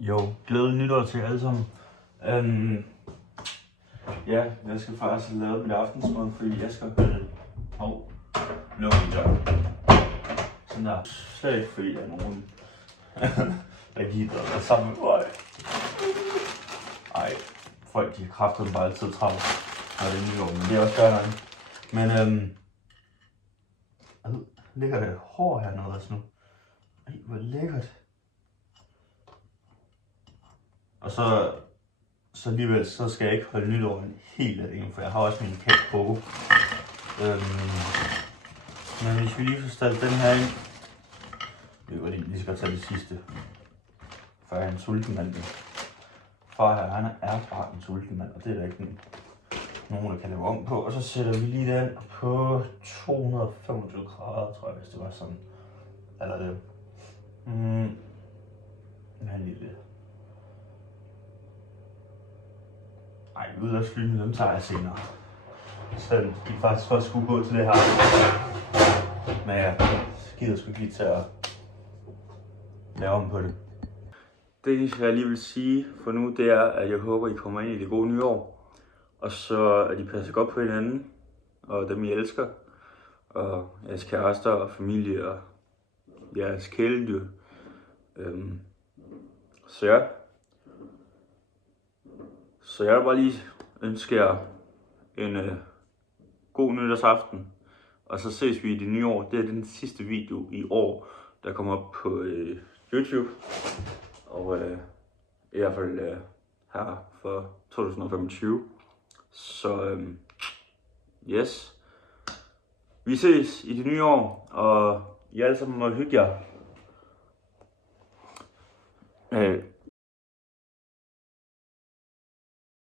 Jo, glædelig nytår til jer alle sammen. Ja, jeg skal faktisk have lavet mit aftensmad, fordi jeg skal holde lukke min dør. Sådan der. Slet ikke fordi der er nogen, der gider at være sammen med mig. Ej, folk de har kraftigt bare altid travlt, når det er nytår, men det er også gør nok. Men ligger der hår hernede også nu? Ej, hvor lækkert. Og så alligevel, så skal jeg ikke holde nytår helt alene, for jeg har også min kat Coco. Men hvis vi lige får stallet den her ind, vi vil lige skal tage det sidste, for jeg er en sulten mand. Far her, han er bare en sulten mand, og det er der ikke nogen, der kan lave om på. Og så sætter vi lige den på 225 grader, tror jeg, hvis det var sådan. Eller det. En lille. Ej, udlagsflyene, dem tager jeg senere. Så de faktisk også skulle gå til det her. Men jeg gider sgu ikke lige til at lave om på det. Det jeg lige vil sige for nu, det er, at jeg håber, I kommer ind i det gode nye år. Og så at I passer godt på hinanden, og dem I elsker. Og jeres kærester og familie og jeres kæledyr. Så jeg vil bare lige ønske jer en god nytårsaften. Og så ses vi i det nye år. Det er den sidste video i år, der kommer op på YouTube. Og i hvert fald her for 2025. Så yes. Vi ses i det nye år, og I alle sammen må hygge jer.